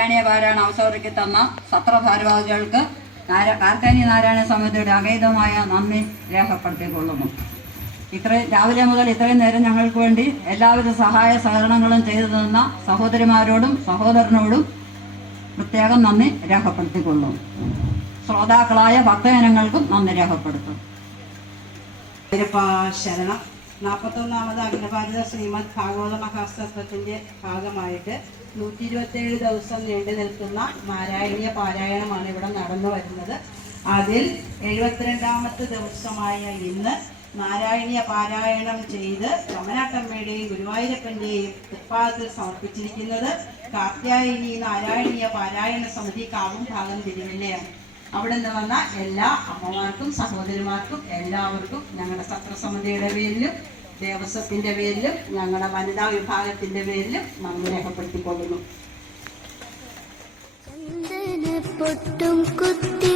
നാരായണീയ പാരായണ അവസരമൊരുക്കി തന്ന സത്രഭാരവാഹികൾക്ക് നാര- കാർത്താനി നാരായണ സമിതിയുടെ അഗൈതമായ നന്ദി രേഖപ്പെടുത്തിക്കൊള്ളുന്നു. ഇത്രയും രാവിലെ മുതൽ ഇത്രയും നേരം ഞങ്ങൾക്ക് വേണ്ടി എല്ലാവിധ സഹായ സഹകരണങ്ങളും ചെയ്തു തന്ന സഹോദരിമാരോടും സഹോദരനോടും പ്രത്യേകം നന്ദി രേഖപ്പെടുത്തിക്കൊള്ളും ശ്രോതാക്കളായ ഭക്തജനങ്ങൾക്കും നന്ദി രേഖപ്പെടുത്തും ശരണം. നാൽപ്പത്തൊന്നാമത് അഖിലഭാരത ശ്രീമദ് ഭാഗവത മഹാസത്രത്തിന്റെ ഭാഗമായിട്ട് നൂറ്റി ഇരുപത്തേഴ് ദിവസം നീണ്ടു നിൽക്കുന്ന നാരായണീയ പാരായണമാണ് ഇവിടെ നടന്നു വരുന്നത്. അതിൽ എഴുപത്തിരണ്ടാമത്തെ ദിവസമായ ഇന്ന് നാരായണീയ പാരായണം ചെയ്ത് കമലാട്ടമ്മയുടെയും ഗുരുവായൂരപ്പന്റെയും തൃപ്പാദത്തിൽ സമർപ്പിച്ചിരിക്കുന്നത് കാർത്യായനി നാരായണീയ പാരായണ സമിതി കാവും ഭാഗം തിരുവല്ലയാണ്. അവിടെ നിന്ന് വന്ന എല്ലാ അമ്മമാർക്കും സഹോദരിമാർക്കും എല്ലാവർക്കും ഞങ്ങളുടെ സത്രസമിതിയുടെ പേരിലും ദേവസ്വത്തിന്റെ പേരിലും ഞങ്ങളുടെ വനിതാ വിഭാഗത്തിന്റെ പേരിലും നന്ദി രേഖപ്പെടുത്തിക്കൊള്ളുന്നു. കുത്തി